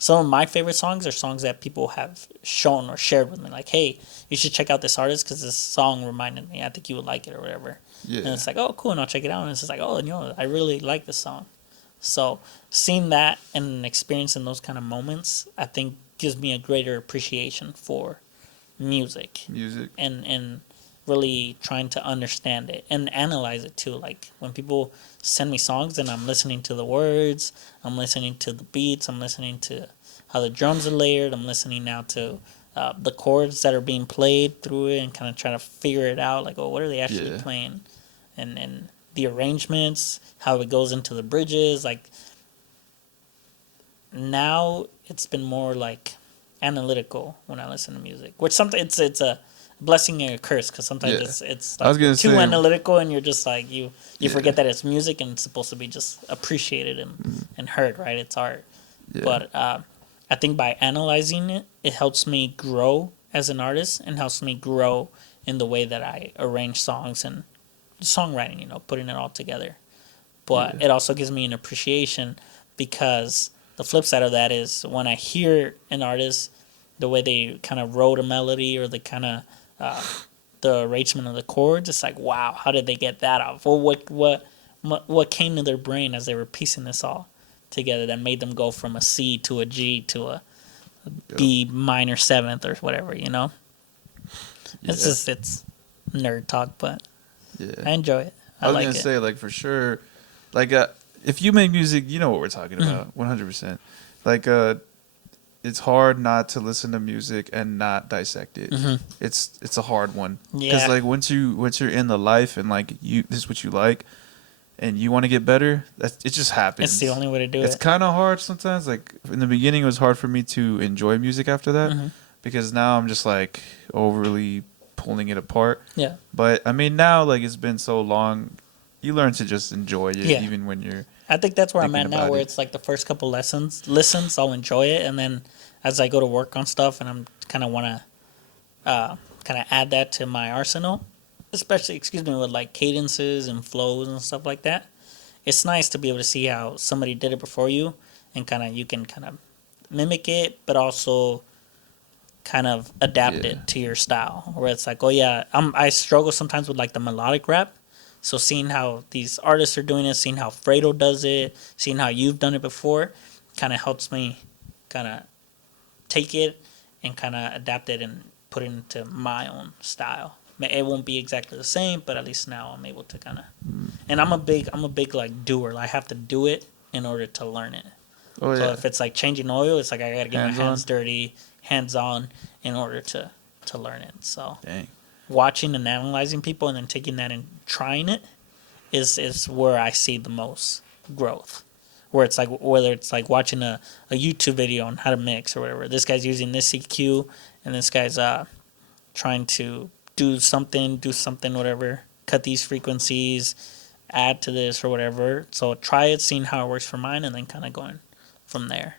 some of my favorite songs are songs that people have shown or shared with me. Like, hey, you should check out this artist because this song reminded me. I think you would like it or whatever. Yeah. And it's like, oh, cool, and I'll check it out. And it's just like, oh, I really like this song. So seeing that and experiencing those kind of moments, I think gives me a greater appreciation for music. And really trying to understand it and analyze it too. Like when people send me songs and I'm listening to the words, I'm listening to the beats, I'm listening to how the drums are layered, I'm listening now to the chords that are being played through it and kind of trying to figure it out. Like, oh, what are they actually playing? And the arrangements, how it goes into the bridges. Like now it's been more like analytical when I listen to music, which sometimes it's a blessing and a curse because sometimes it's like too analytical and you're just like you forget that it's music and it's supposed to be just appreciated and heard, right? It's art. But I think by analyzing it, it helps me grow as an artist and helps me grow in the way that I arrange songs and songwriting, putting it all together. But it also gives me an appreciation because the flip side of that is when I hear an artist, the way they kind of wrote a melody or the kind of the arrangement of the chords, it's like, wow, how did they get that off? Well, what came to their brain as they were piecing this all together that made them go from a C to a G to a B minor seventh or whatever, It's just, it's nerd talk, but I enjoy it. I was going to say, like, for sure, like, if you make music, you know what we're talking about, 100%. Like, it's hard not to listen to music and not dissect it. It's a hard one because like once you're in the life and like this is what you like and you want to get better, it just happens. It's the only way to do it. It's kind of hard sometimes. Like in the beginning, it was hard for me to enjoy music after that because now I'm just like overly pulling it apart. Yeah. But I mean, now like it's been so long, you learn to just enjoy it even when you're. I think that's where I'm at now, where it's like the first couple listens, I'll enjoy it, and then as I go to work on stuff, and I'm kind of want to kind of add that to my arsenal, especially with like cadences and flows and stuff like that. It's nice to be able to see how somebody did it before you, and you can kind of mimic it, but also kind of adapt it to your style. Where it's like, oh yeah, I struggle sometimes with like the melodic rap. So seeing how these artists are doing it, seeing how Fredo does it, seeing how you've done it before, kind of helps me kind of take it and kind of adapt it and put it into my own style. It won't be exactly the same, but at least now I'm able to kind of. And I'm a big like doer. I have to do it in order to learn it. Oh, so if it's like changing oil, it's like I gotta get my hands dirty, hands on, in order to learn it. So. Dang. Watching and analyzing people and then taking that and trying it is where I see the most growth. Where it's like, whether it's like watching a YouTube video on how to mix or whatever. This guy's using this EQ and this guy's trying to do something, whatever. Cut these frequencies, add to this or whatever. So try it, seeing how it works for mine, and then kind of going from there.